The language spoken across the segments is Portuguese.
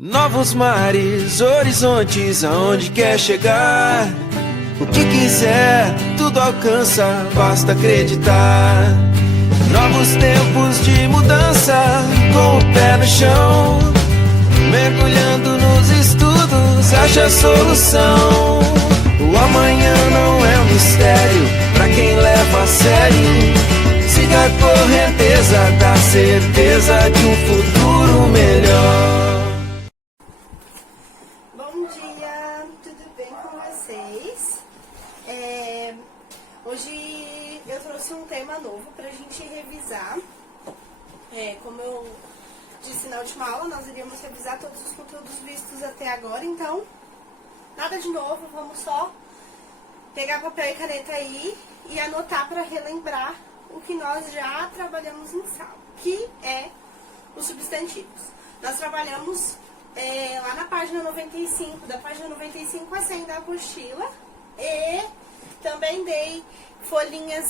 Novos mares, horizontes, aonde quer chegar. O que quiser, tudo alcança, basta acreditar. Novos tempos de mudança, com o pé no chão. Mergulhando nos estudos, acha a solução. O amanhã não é um mistério, pra quem leva a sério. Siga a correnteza da certeza de um futuro melhor. Bom dia, tudo bem com vocês? Hoje eu trouxe um tema novo pra gente revisar. Como eu disse na última aula, nós iríamos revisar todos os conteúdos vistos até agora, então nada de novo, vamos só pegar papel e caneta aí e anotar para relembrar o que nós já trabalhamos em sala, que é os substantivos. Nós trabalhamos lá na página 95, da página 95 a 100 da apostila, e também dei folhinha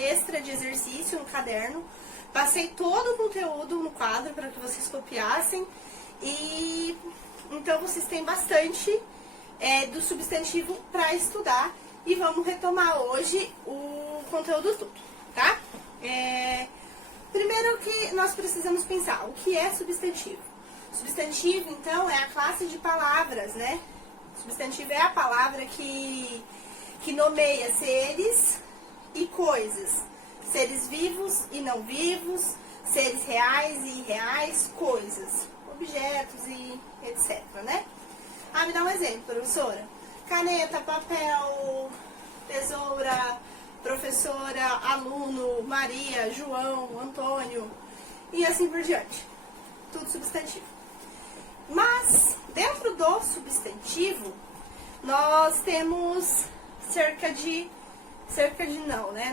extra de exercício no caderno. Passei todo o conteúdo no quadro para que vocês copiassem, e então vocês têm bastante do substantivo para estudar, e vamos retomar hoje o conteúdo todo, tá? Primeiro que nós precisamos pensar, o que é substantivo? Substantivo, então, é a classe de palavras, né? Substantivo é a palavra que nomeia seres e coisas. Seres vivos e não vivos, seres reais e irreais, coisas, objetos e etc, né? Me dá um exemplo, professora. Caneta, papel, tesoura, professora, aluno, Maria, João, Antônio e assim por diante. Tudo substantivo. Mas, dentro do substantivo, nós temos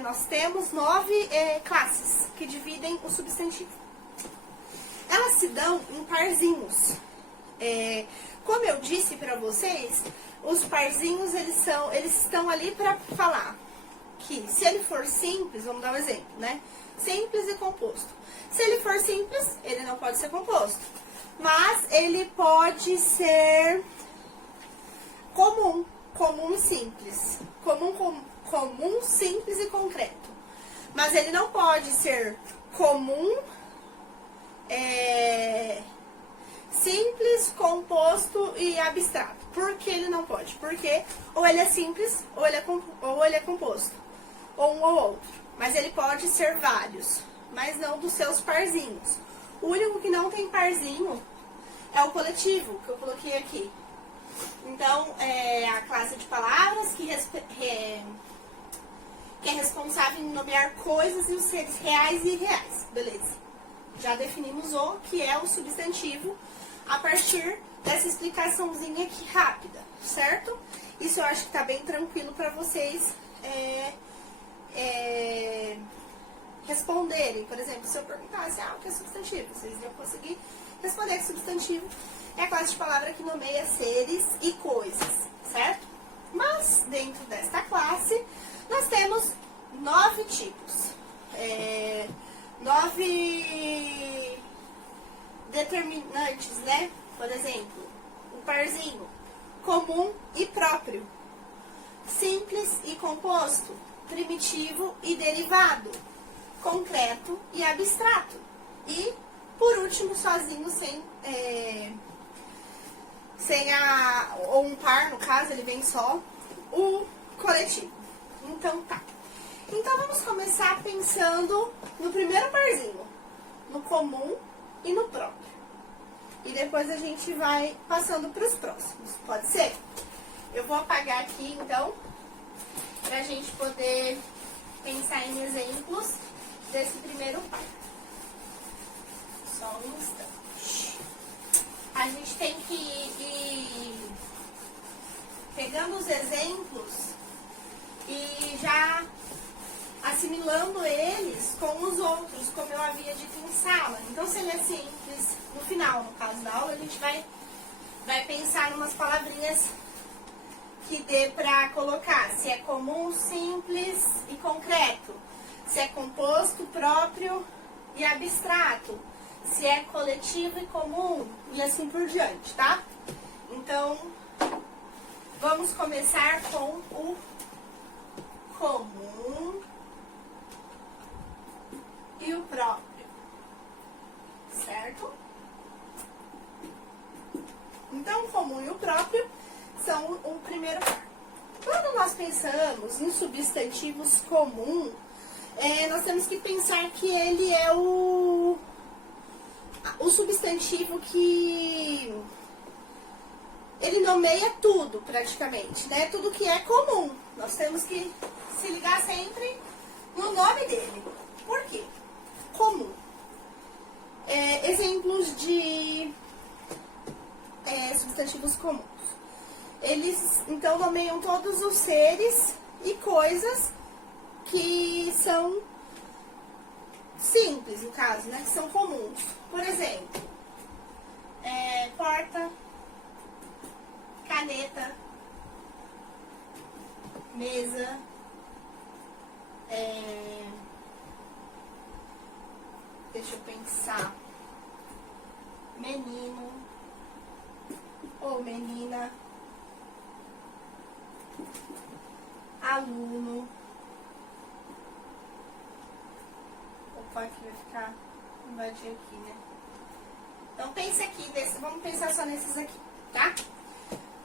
nós temos 9 classes que dividem o substantivo. Elas se dão em parzinhos. Como eu disse para vocês, os parzinhos eles estão ali para falar que se ele for simples, vamos dar um exemplo, né? Simples e composto. Se ele for simples, ele não pode ser composto, mas ele pode ser comum e simples. Comum, simples e concreto. Mas ele não pode ser comum, simples, composto e abstrato. Por que ele não pode? Porque ou ele é simples, ou ele é composto. Ou um ou outro. Mas ele pode ser vários, mas não dos seus parzinhos. O único que não tem parzinho é o coletivo, que eu coloquei aqui. Então, é a classe de palavras que é responsável em nomear coisas e os seres reais e irreais. Beleza. Já definimos o que é o substantivo a partir dessa explicaçãozinha aqui rápida, certo? Isso eu acho que tá bem tranquilo para vocês responderem. Por exemplo, se eu perguntasse o que é substantivo, vocês iam conseguir responder que substantivo é a classe de palavra que nomeia seres e coisas, certo? Mas, dentro desta classe, nós temos 9 tipos. 9 determinantes, né? Por exemplo, o parzinho, comum e próprio, simples e composto, primitivo e derivado, concreto e abstrato. E, por último, sozinho, ou um par, no caso, ele vem só, o coletivo. Então, tá. Então, vamos começar pensando no primeiro parzinho, no comum e no próprio. E depois a gente vai passando para os próximos. Pode ser? Eu vou apagar aqui, então, para a gente poder pensar em exemplos desse primeiro par. Só um instante. A gente tem que ir pegando os exemplos e já assimilando eles com os outros, como eu havia dito em sala. Então, se ele é simples, no final, no caso da aula, a gente vai pensar em umas palavrinhas que dê para colocar. Se é comum, simples e concreto. Se é composto, próprio e abstrato. se é coletivo e comum, e assim por diante, tá? Então, vamos começar com o comum e o próprio, certo? Então, o comum e o próprio são o primeiro par. Quando nós pensamos em substantivos comum, nós temos que pensar que ele é o substantivo que ele nomeia tudo, praticamente, né? Tudo que é comum. Nós temos que se ligar sempre no nome dele. Por quê? Comum. Exemplos de substantivos comuns. Eles, então, nomeiam todos os seres e coisas que são simples, no caso, né? Que são comuns. Por exemplo, porta, caneta, mesa, deixa eu pensar, menino ou menina, aluno. Opa, aqui vai ficar invadindo aqui, né? Então pense aqui, vamos pensar só nesses aqui, tá?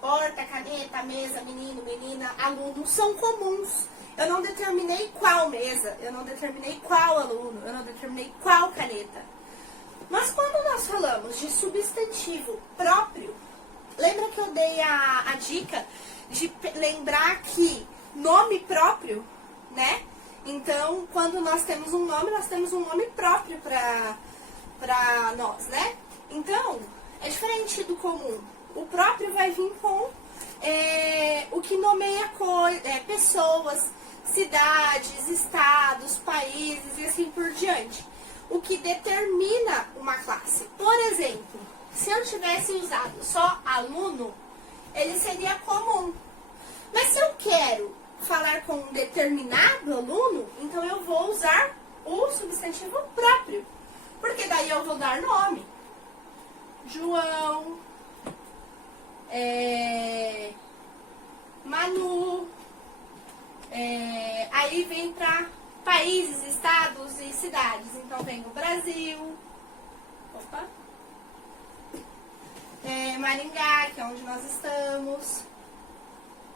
Porta, caneta, mesa, menino, menina, aluno, são comuns. Eu não determinei qual mesa, eu não determinei qual aluno, eu não determinei qual caneta. Mas quando nós falamos de substantivo próprio, lembra que eu dei a dica de lembrar que nome próprio, né? Então, quando nós temos um nome próprio pra nós, né? Então, é diferente do comum. O próprio vai vir com o que nomeia pessoas, cidades, estados, países e assim por diante. O que determina uma classe. Por exemplo, se eu tivesse usado só aluno, ele seria comum. Mas se eu quero falar com um determinado aluno, então eu vou usar o substantivo próprio. Porque daí eu vou dar nome. João, Manu, aí vem para países, estados e cidades. Então vem o Brasil, Maringá, que é onde nós estamos,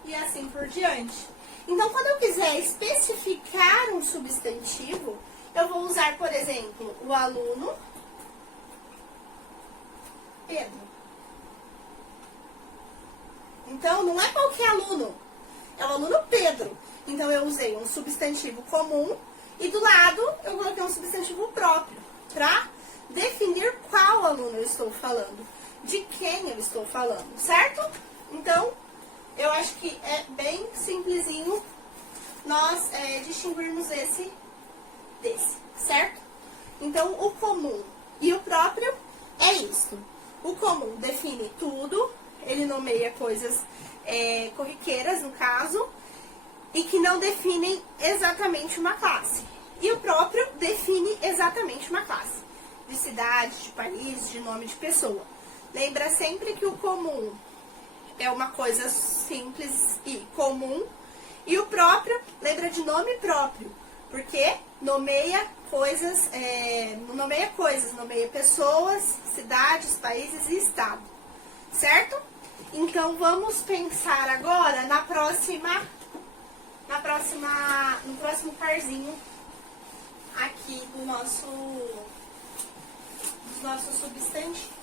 e assim por diante. Então, quando eu quiser especificar um substantivo, eu vou usar, por exemplo, o aluno Pedro. Então, não é qualquer aluno, é o aluno Pedro. Então, eu usei um substantivo comum e do lado eu coloquei um substantivo próprio para definir qual aluno eu estou falando, de quem eu estou falando, certo? Então, eu acho que é bem simplesinho nós distinguirmos esse desse, certo? Então, o comum e o próprio é isso. O comum define tudo, ele nomeia coisas corriqueiras, no caso, e que não definem exatamente uma classe. E o próprio define exatamente uma classe, de cidade, de país, de nome de pessoa. Lembra sempre que o comum é uma coisa simples e comum, e o próprio lembra de nome próprio, porque nomeia coisas, nomeia pessoas, cidades, países e estado, certo? Então vamos pensar agora no próximo parzinho aqui dos nossos substantivos.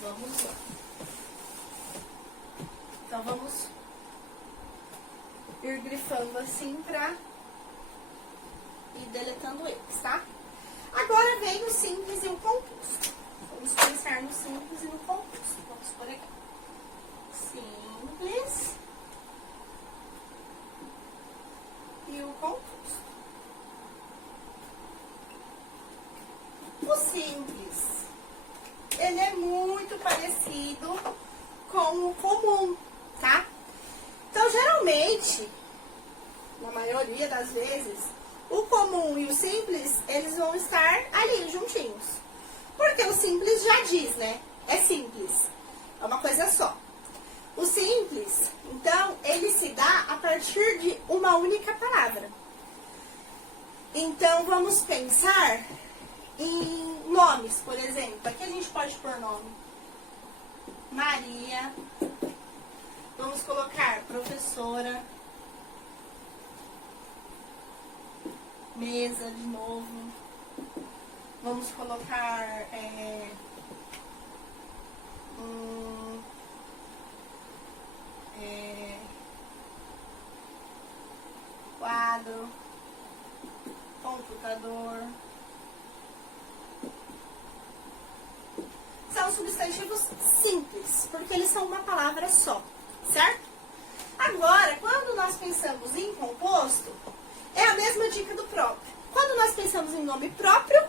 Vamos lá. Então vamos ir grifando assim pra ir deletando eles, tá? Agora vem o simples e o composto. Vamos pensar no simples e no composto. Vamos por aqui. Simples e o composto. O simples, ele é muito parecido com o comum, tá? Então, geralmente, na maioria das vezes, O comum e o simples, eles vão estar ali, juntinhos. Porque o simples já diz, né? É simples. É uma coisa só. O simples, então, ele se dá a partir de uma única palavra. Então, vamos pensar em nomes, por exemplo. Aqui a gente pode pôr nome. Maria. Vamos colocar professora. Mesa, de novo. Vamos colocar quadro, computador. São substantivos simples, porque eles são uma palavra só, certo? Agora, quando nós pensamos em composto, é a mesma dica do próprio. Quando nós pensamos em nome próprio,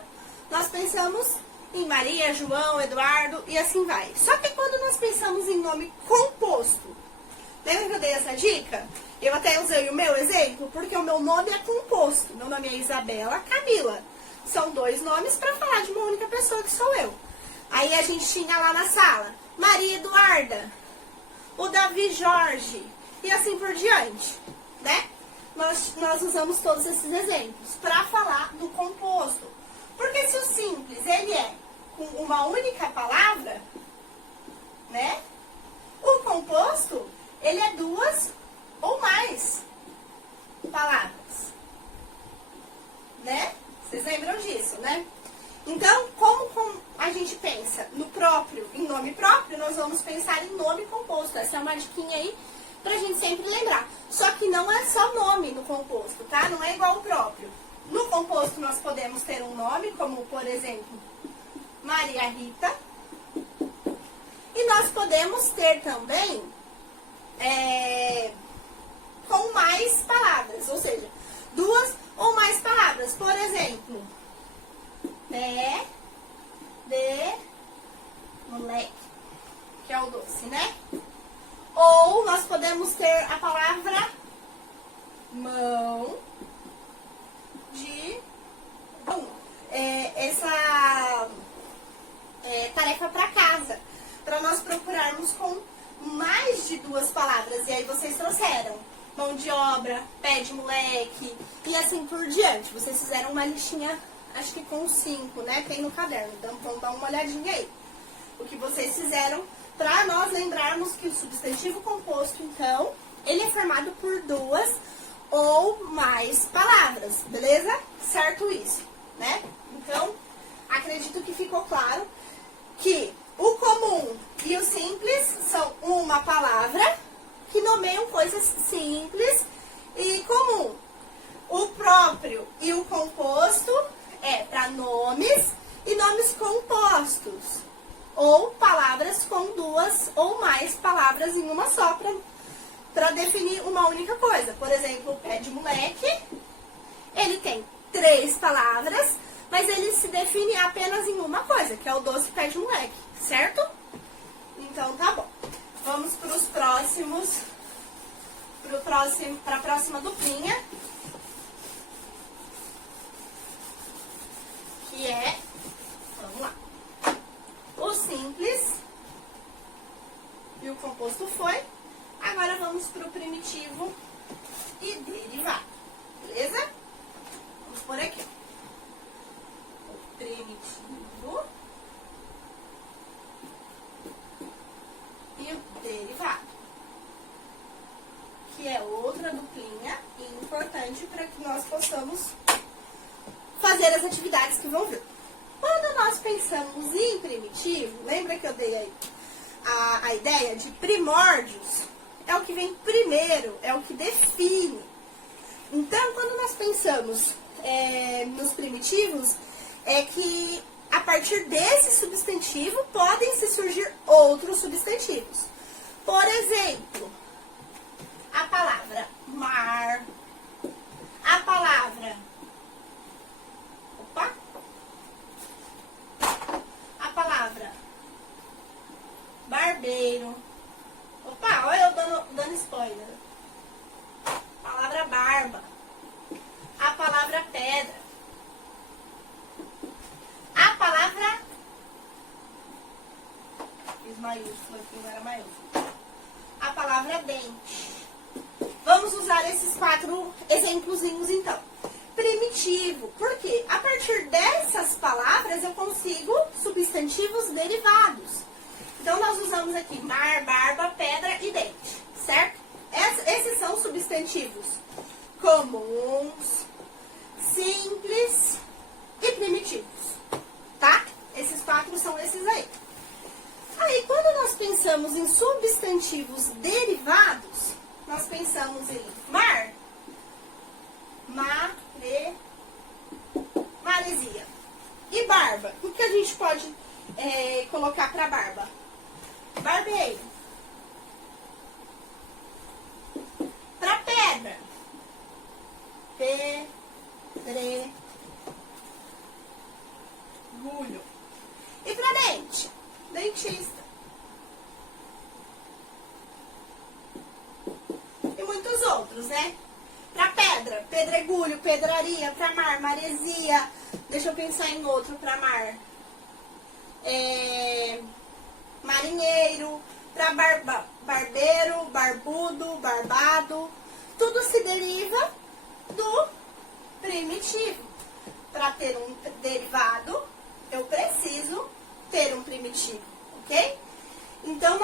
nós pensamos em Maria, João, Eduardo e assim vai. Só que quando nós pensamos em nome composto, lembra que eu dei essa dica? Eu até usei o meu exemplo, porque o meu nome é composto. Meu nome é Isabela Camila. São dois nomes para falar de uma única pessoa, que sou eu. Aí a gente tinha lá na sala Maria Eduarda, o Davi Jorge e assim por diante, né? Nós usamos todos esses exemplos para falar do composto. Porque se o simples, ele é com uma única palavra, né? O composto, ele é duas ou mais palavras, né? Vocês lembram disso, né? Então, como a gente pensa no próprio, em nome próprio, nós vamos pensar em nome composto. Essa é uma diquinha aí pra gente sempre lembrar. Só que não é só nome no composto, tá? Não é igual o próprio. No composto nós podemos ter um nome, como por exemplo, Maria Rita. E nós podemos ter também com mais palavras, ou seja, duas ou mais palavras. Por exemplo, pé de moleque, que é o doce, né? Ou nós podemos ter a palavra mão de essa tarefa para casa, para nós procurarmos com mais de duas palavras. E aí vocês trouxeram mão de obra, pé de moleque e assim por diante. Vocês fizeram uma listinha, acho que com 5, né? Tem no caderno, então vamos dar uma olhadinha aí. O que vocês fizeram para nós lembrarmos que o substantivo composto, então, ele é formado por duas ou mais palavras, beleza? Certo isso, né? Então, acredito que ficou claro que o comum e o simples são uma palavra que nomeiam coisas simples e comum. O próprio e o composto é para nomes e nomes compostos, ou palavras com duas ou mais palavras em uma só para definir uma única coisa. Por exemplo, o pé de moleque, ele tem 3 palavras, mas ele se define apenas em uma coisa, que é o doce pé de moleque, certo? Então tá bom. Vamos para os próximos, para a próxima duplinha, que é, vamos lá, o simples e o composto foi. Agora vamos para o primitivo e derivado, beleza? Vamos por aqui. O primitivo e o derivado, que é outra duplinha importante para que nós possamos fazer as atividades que vão vir. Quando nós pensamos em primitivo, lembra que eu dei aí a ideia de primórdios? É o que vem primeiro, é o que define. Então, quando nós pensamos nos primitivos, é que a partir desse substantivo podem se surgir outros substantivos. Por exemplo, a palavra mar, a palavra barbeiro. Opa, olha eu dando spoiler. A palavra barba. A palavra pé. fiz maiúsculo aqui, não era maiúsculo. A palavra dente. Vamos usar esses 4 exemplozinhos então. Primitivo, por quê? A partir dessas palavras eu consigo substantivos derivados. Então nós usamos aqui mar, barba, pedra e dente, certo? Esses são substantivos comuns, simples e primitivos, tá? Esses 4 são esses aí. Aí, quando nós pensamos em substantivos derivados, nós pensamos em mar, maresia. E barba? O que a gente pode colocar para barba? Barbeiro. Para pedra? Pedregulho. E para dente? Dentista. E muitos outros, né? Para pedra, pedregulho, pedraria. Para mar, maresia. Deixa eu pensar em outro para mar. Marinheiro. Para barbeiro, barbudo, barbado. Tudo se deriva do primitivo. Para ter um derivado, eu preciso ter um primitivo, ok? Então,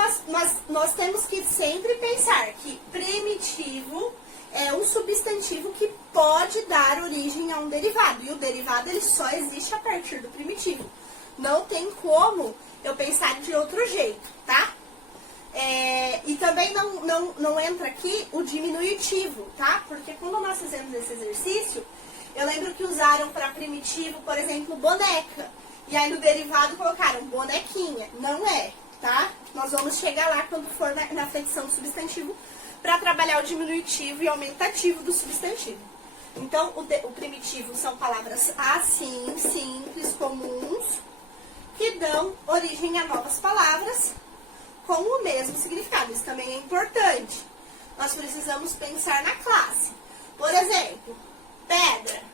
nós temos que sempre pensar que primitivo é um substantivo que pode dar origem a um derivado. E o derivado, ele só existe a partir do primitivo. Não tem como eu pensar de outro jeito, tá? E também não entra aqui o diminutivo, tá? Porque quando nós fizemos esse exercício, eu lembro que usaram para primitivo, por exemplo, boneca. E aí no derivado colocaram bonequinha. Não é, tá? Nós vamos chegar lá quando for na flexão do substantivo para trabalhar o diminutivo e aumentativo do substantivo. Então, o primitivo são palavras assim, simples, comuns, que dão origem a novas palavras com o mesmo significado. Isso também é importante. Nós precisamos pensar na classe. Por exemplo, pedra,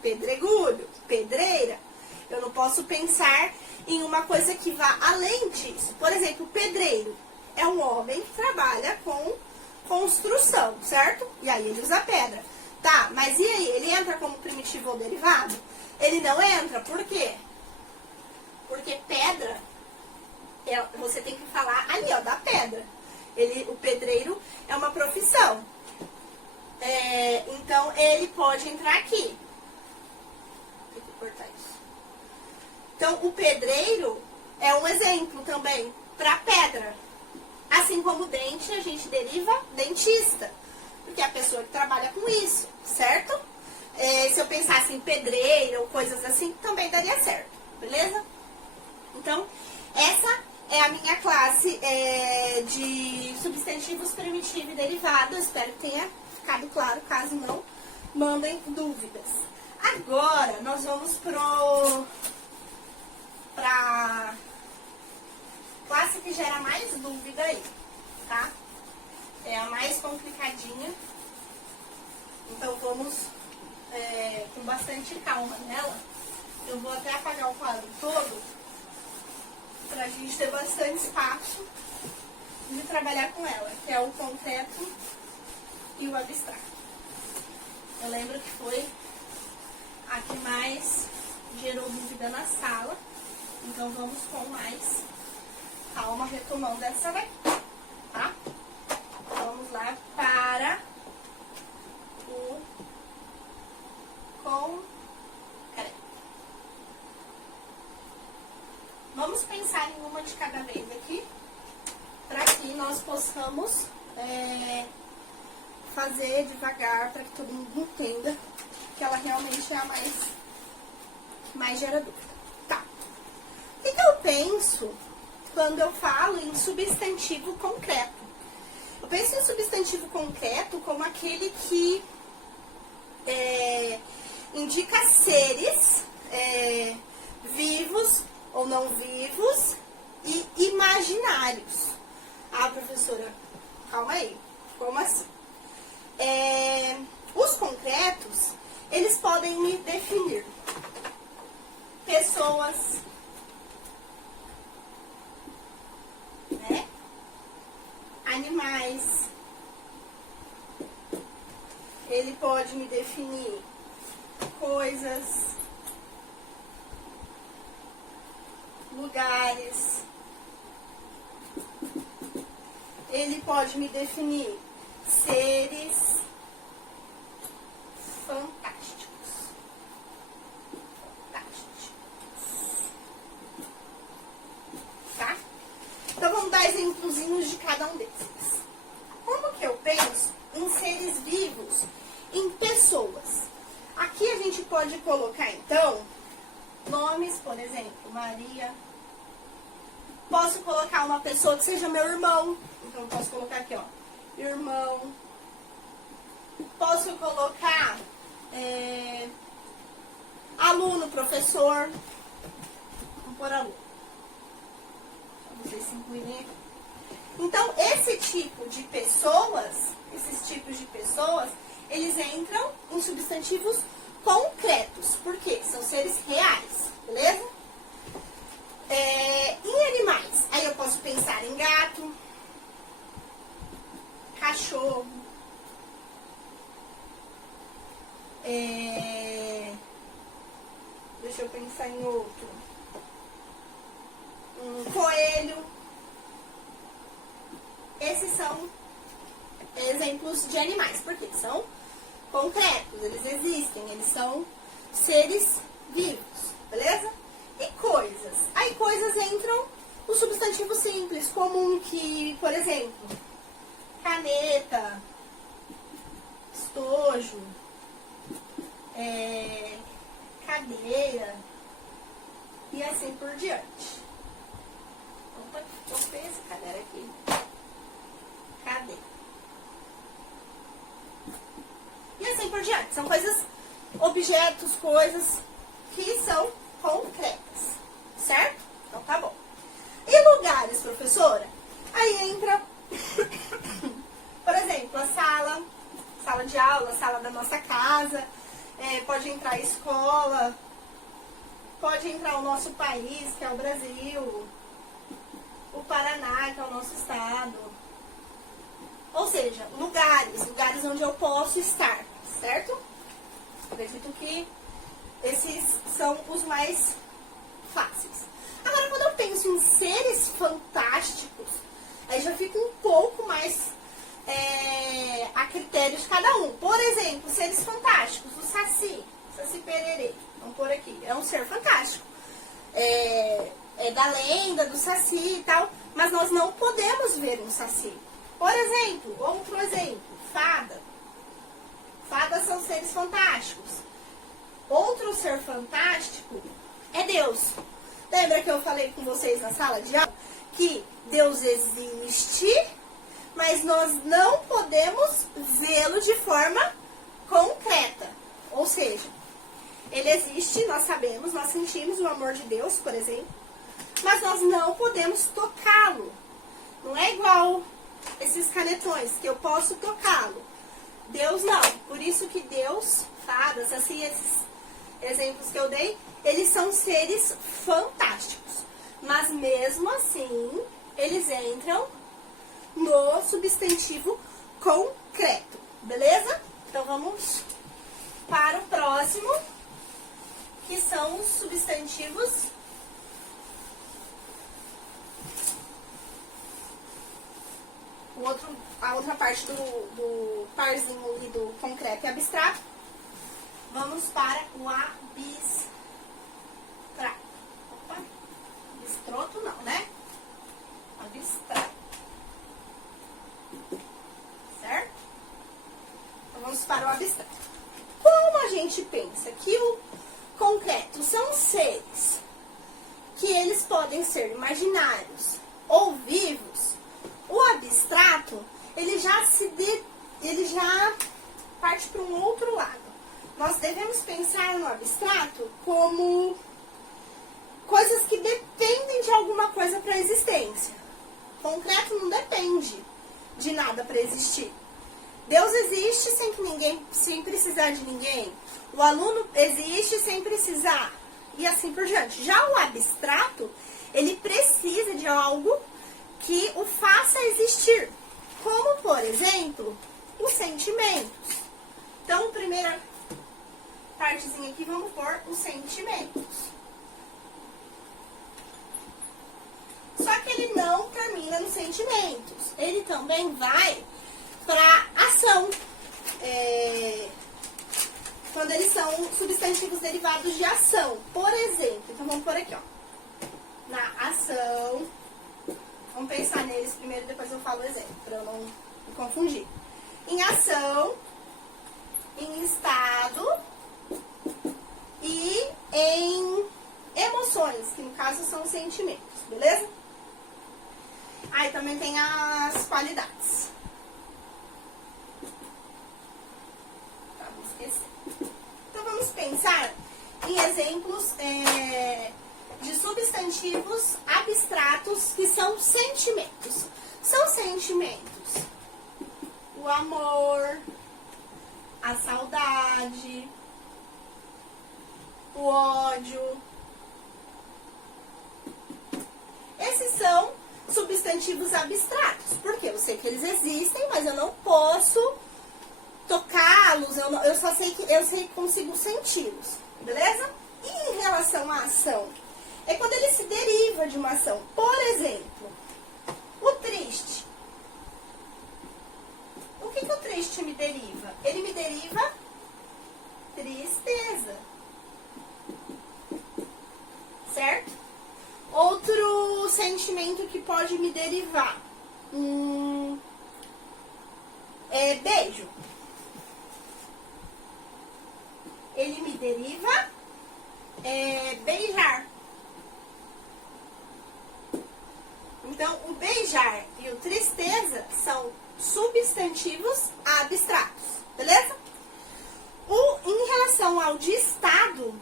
pedregulho, pedreira. Eu não posso pensar em uma coisa que vá além disso. Por exemplo, pedreiro é um homem que trabalha com construção, certo? E aí ele usa pedra. Tá, mas e aí? Ele entra como primitivo ou derivado? Ele não entra. Por quê? Porque pedra, você tem que falar ali, ó, da pedra. O pedreiro é uma profissão. Então, ele pode entrar aqui. Tem que cortar isso. Então, o pedreiro é um exemplo também para pedra. Assim como dente, a gente deriva dentista. Porque é a pessoa que trabalha com isso, certo? Se eu pensasse em pedreiro ou coisas assim, também daria certo, beleza? Então, essa é a minha classe de substantivos primitivo e derivado. Espero que tenha ficado claro. Caso não, mandem dúvidas. Agora, nós vamos pra classe que gera mais dúvida aí, tá? É a mais complicadinha. Então, vamos com bastante calma nela. Eu vou até apagar o quadro todo pra gente ter bastante espaço de trabalhar com ela, que é o concreto e o abstrato. Eu lembro que foi a que mais gerou dúvida na sala. Então, vamos com mais calma, retomando essa daqui, tá? Vamos lá para o concreto. Vamos pensar em uma de cada vez aqui, para que nós possamos fazer devagar, para que todo mundo entenda que ela realmente é a mais gera dúvida. Tá. O que eu penso quando eu falo em substantivo concreto? Eu penso em substantivo concreto como aquele que indica seres vivos ou não vivos e imaginários. Ah, professora, calma aí. Como assim? Os concretos, eles podem me definir pessoas, animais. Ele pode me definir coisas, lugares. Ele pode me definir seres fantásticos. Tá? Então vamos dar exemplozinhos de cada um desses. Como que eu penso em seres vivos, em pessoas? Aqui a gente pode colocar então nomes, por exemplo, Maria. Posso colocar uma pessoa que seja meu irmão. Então, eu posso colocar aqui, ó, irmão. Posso colocar aluno, professor. Vamos pôr aluno. Para vocês se incluírem aqui. Então, esses tipos de pessoas, eles entram em substantivos concretos. Por quê? São seres reais, beleza? Em animais, aí eu posso pensar em gato, cachorro, deixa eu pensar em outro, coelho. Esses são exemplos de animais, porque são concretos, eles existem, eles são seres vivos, beleza? E coisas. Aí coisas entram os substantivos simples, comum, que, por exemplo, caneta, estojo, cadeira e assim por diante. Opa, eu fiz essa cadeira aqui. Cadeira. E assim por diante. São coisas, objetos, coisas que são concretas, certo? Então tá bom. E lugares, professora? Aí entra, por exemplo, a sala de aula, sala da nossa casa, pode entrar a escola, pode entrar o nosso país, que é o Brasil, o Paraná, que é o nosso estado. Ou seja, lugares onde eu posso estar, certo? Acredito que esses são os mais fáceis. Agora, quando eu penso em seres fantásticos, aí já fica um pouco mais a critério de cada um. Por exemplo, seres fantásticos, o Saci Pererê, vamos por aqui, é um ser fantástico. É da lenda do Saci e tal, mas nós não podemos ver um Saci. Por exemplo, outro exemplo, fada. Fadas são seres fantásticos. Outro ser fantástico é Deus. Lembra que eu falei com vocês na sala de aula que Deus existe, mas nós não podemos vê-lo de forma concreta. Ou seja, ele existe, nós sabemos, nós sentimos o amor de Deus, por exemplo, mas nós não podemos tocá-lo. Não é igual esses canetões, que eu posso tocá-lo. Deus não. Por isso que Deus, fadas, assim, esses exemplos que eu dei, eles são seres fantásticos. Mas mesmo assim, eles entram no substantivo concreto. Beleza? Então vamos para o próximo, que são os substantivos a outra parte do parzinho ali do concreto e abstrato. Vamos para o abstrato. Opa, abstrato não, né? Abstrato. Certo? Então vamos para o abstrato. Como a gente pensa que o concreto são seres que eles podem ser imaginários ou vivos, o abstrato, ele já parte para um outro lado. Nós devemos pensar no abstrato como coisas que dependem de alguma coisa para a existência. Concreto não depende de nada para existir. Deus existe sem precisar de ninguém. O aluno existe sem precisar. E assim por diante. Já o abstrato, ele precisa de algo que o faça existir. Como por exemplo, os sentimentos. Então, primeira partezinha aqui, vamos pôr os sentimentos. Só que ele não termina nos sentimentos. Ele também vai para ação. Quando eles são substantivos derivados de ação. Por exemplo, então vamos por aqui, ó. Na ação. Vamos pensar neles primeiro, depois eu falo o exemplo, para eu não me confundir. Em ação, em estado e em emoções, que no caso são sentimentos, beleza? Aí também tem as qualidades. Tá, vou esquecer. Então vamos pensar em exemplos de substantivos abstratos que são sentimentos. São sentimentos o amor, a saudade, o ódio. Esses são substantivos abstratos, porque eu sei que eles existem, mas eu não posso tocá-los, eu só sei que consigo senti-los, beleza? E em relação à ação, é quando ele se deriva de uma ação. Por exemplo, o triste. O que o triste me deriva? Ele me deriva tristeza, certo? Outro sentimento que pode me derivar é beijo. Ele me deriva beijar. Então, o beijar e o tristeza são substantivos abstratos, beleza? Em relação ao de estado,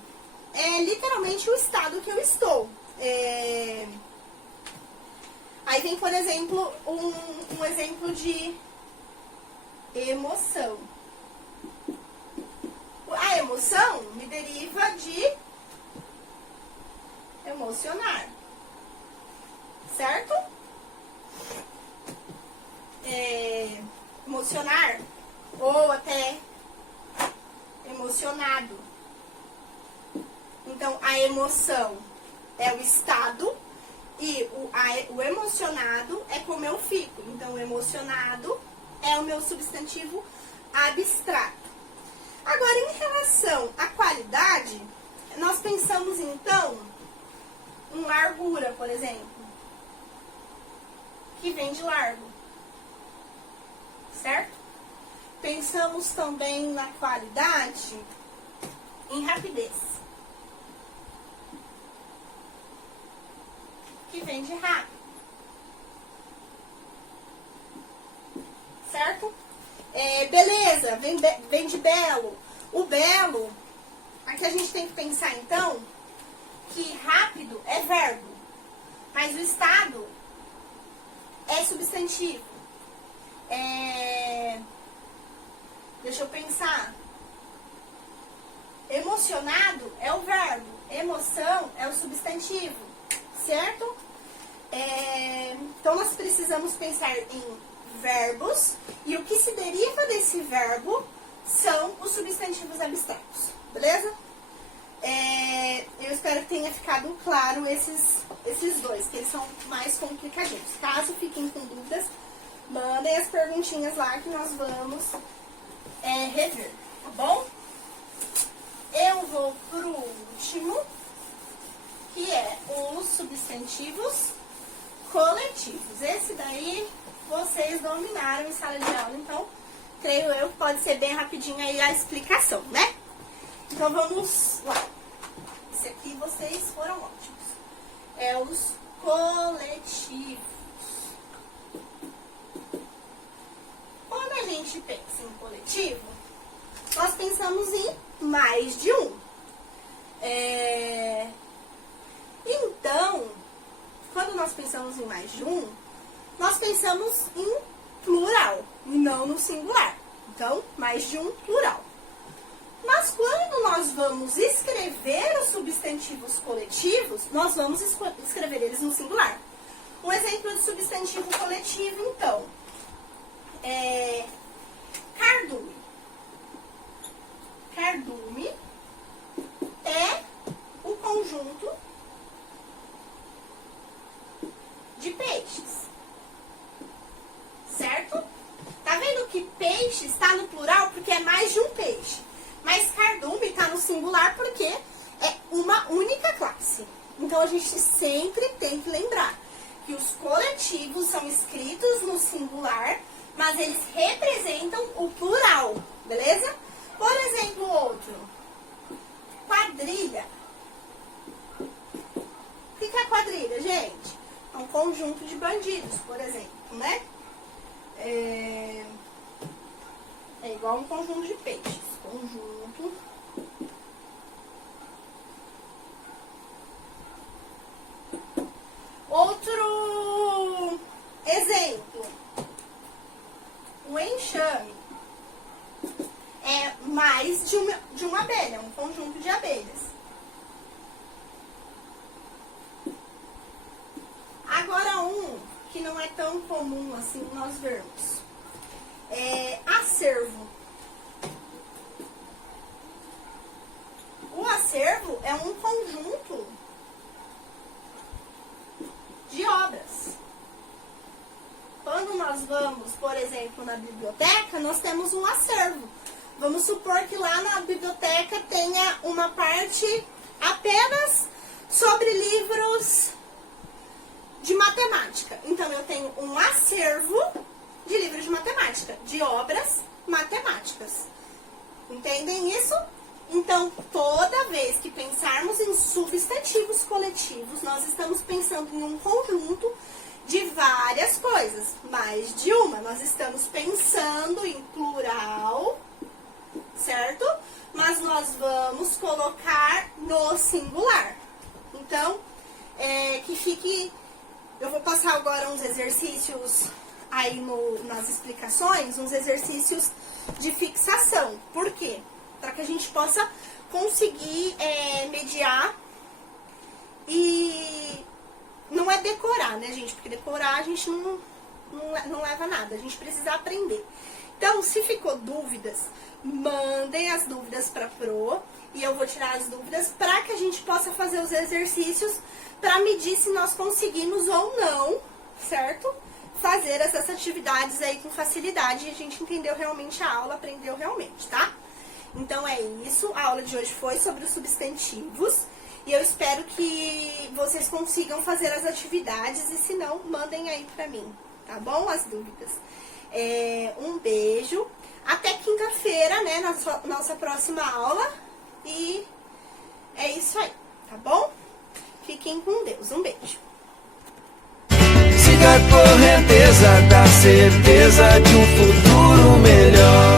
é literalmente o estado que eu estou. Aí vem, por exemplo, um exemplo de emoção. A emoção me deriva de emocionar, certo? Emocionar ou até emocionado. Então, a emoção é o estado e o emocionado é como eu fico. Então, o emocionado é o meu substantivo abstrato. Agora, em relação à qualidade, nós pensamos, então, em largura, por exemplo, que vem de largo, certo? Pensamos também na qualidade em rapidez, que vem de rápido, certo? Beleza, vem de belo. O belo, aqui a gente tem que pensar então que rápido é verbo, mas o estado é substantivo. Deixa eu pensar. Emocionado é o verbo, emoção é o substantivo, certo? Então nós precisamos pensar em verbos e o que se deriva desse verbo são os substantivos abstratos, beleza? Eu espero que tenha ficado claro esses dois, que eles são mais complicadinhos. Caso fiquem com dúvidas, mandem as perguntinhas lá que nós vamos rever, tá bom? Eu vou pro último, que é os substantivos coletivos. Esse daí vocês dominaram em sala de aula, então creio eu que pode ser bem rapidinho aí a explicação, né? Então vamos lá. Esse aqui vocês foram ótimos. Os coletivos. Quando a gente pensa em coletivo, nós pensamos em mais de um. Então, quando nós pensamos em mais de um, nós pensamos em plural e não no singular. Então, mais de um plural. Mas quando nós vamos escrever os substantivos coletivos, nós vamos escrever eles no singular. Um exemplo de substantivo coletivo, então, Cardume. Cardume é o conjunto de peixes, certo? Tá vendo que peixe está no plural porque é mais de um peixe, mas cardume está no singular porque é uma única classe. Então a gente sempre tem que lembrar que os coletivos são escritos no singular, mas eles representam o plural, beleza? Por exemplo, outro, quadrilha. O que é quadrilha, gente? É um conjunto de bandidos, por exemplo, né? É igual um conjunto de peixes. Conjunto outro exemplo, o enxame é mais de uma abelha, é um conjunto de abelhas. Agora um que não é tão comum assim nós vermos, é acervo. O acervo é um conjunto de obras. Quando nós vamos, por exemplo, na biblioteca, nós temos um acervo. Vamos supor que lá na biblioteca tenha uma parte apenas sobre livros de matemática. Então, eu tenho um acervo de livros de matemática, de obras matemáticas. Entendem isso? Então, toda vez que pensarmos em substantivos coletivos, nós estamos pensando em um conjunto de várias coisas, mais de uma. Nós estamos pensando em plural, certo? Mas nós vamos colocar no singular. Então, que fique... Eu vou passar agora uns exercícios aí nas explicações, uns exercícios de fixação. Por quê? Para que a gente possa conseguir mediar e não é decorar, né, gente? Porque decorar a gente não leva a nada, a gente precisa aprender. Então, se ficou dúvidas, mandem as dúvidas para a Pro e eu vou tirar as dúvidas para que a gente possa fazer os exercícios para medir se nós conseguimos ou não, certo? Fazer essas atividades aí com facilidade e a gente entendeu realmente a aula, aprendeu realmente, tá? Então é isso, a aula de hoje foi sobre os substantivos e eu espero que vocês consigam fazer as atividades e se não, mandem aí pra mim, tá bom? As dúvidas. Um beijo, até quinta-feira, né, na nossa próxima aula e é isso aí, tá bom? Fiquem com Deus, um beijo. Siga a correnteza da certeza de um futuro melhor.